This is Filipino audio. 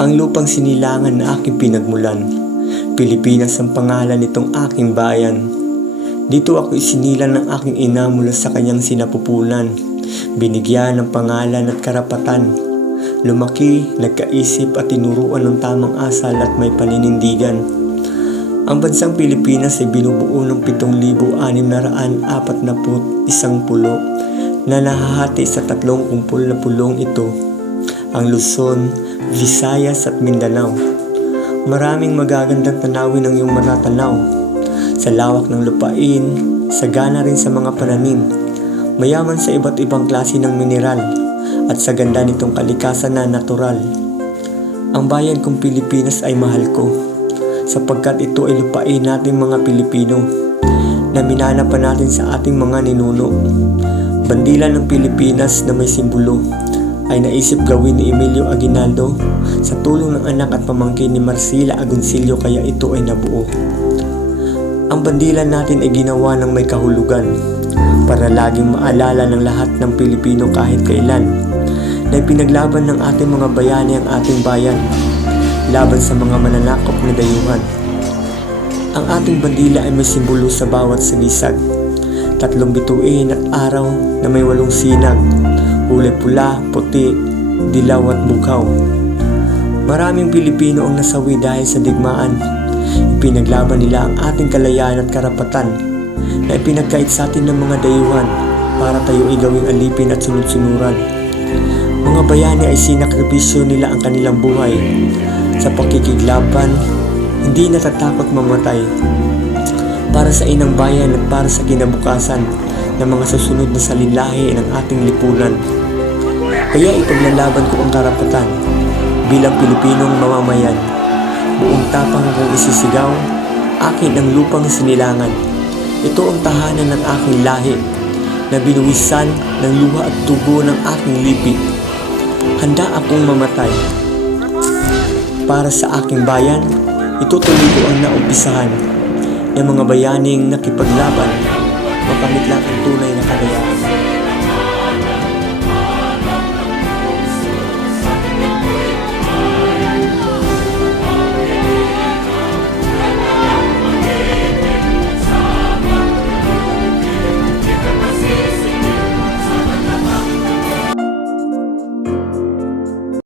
Ang lupang sinilangan na aking pinagmulan. Pilipinas ang pangalan nitong aking bayan. Dito ako isinilang ng aking ina mula sa kanyang sinapupunan. Binigyan ng pangalan at karapatan. Lumaki, nagkaisip at tinuruan ng tamang asal at may paninindigan. Ang bansang Pilipinas ay binubuo ng 7,641 pulo na nahahati sa tatlong kumpul na pulong ito, ang Luzon, Visayas at Mindanao. Maraming magagandang tanawin ang iyong matatanaw. Sa lawak ng lupain, sagana rin sa mga pananim, mayaman sa iba't ibang klase ng mineral, at sa ganda nitong kalikasan na natural. Ang bayan kong Pilipinas ay mahal ko, sapagkat ito ay lupain nating mga Pilipino, na minana pa natin sa ating mga ninuno. Bandila ng Pilipinas na may simbolo ay naisip gawin ni Emilio Aguinaldo sa tulong ng anak at pamangkin ni Marcela Agoncillo kaya ito ay nabuo. Ang bandila natin ay ginawa ng may kahulugan para laging maalala ng lahat ng Pilipino kahit kailan na pinaglaban ng ating mga bayani ang ating bayan laban sa mga mananakop na dayuhan. Ang ating bandila ay may simbolo sa bawat sagisag. Tatlong bituin at araw na may walong sinag, kulay pula, puti, dilaw at bukaw. Maraming Pilipino ang nasawi dahil sa digmaan. Pinaglaban nila ang ating kalayaan at karapatan na ipinagkait sa atin ng mga dayuhan para tayo ay gawing alipin at sunod-sunuran. Mga bayani ay sinakripisyo nila ang kanilang buhay sa pakikiglaban, hindi natatakot mamatay para sa inang bayan at para sa kinabukasan ng mga susunod na salinlahi ng ating lipunan. Kaya ipaglalaban ko ang karapatan bilang Pilipinong mamamayan. Buong tapang kong isisigaw, akin ang lupang sinilangan. Ito ang tahanan ng aking lahi na binuwisan ng luha at tugo ng aking lipi. Handa akong mamatay. Para sa aking bayan, itutuloy ko ang naumpisahan ng mga bayaning nakipaglaban makamit lang ang tunay na kalayaan.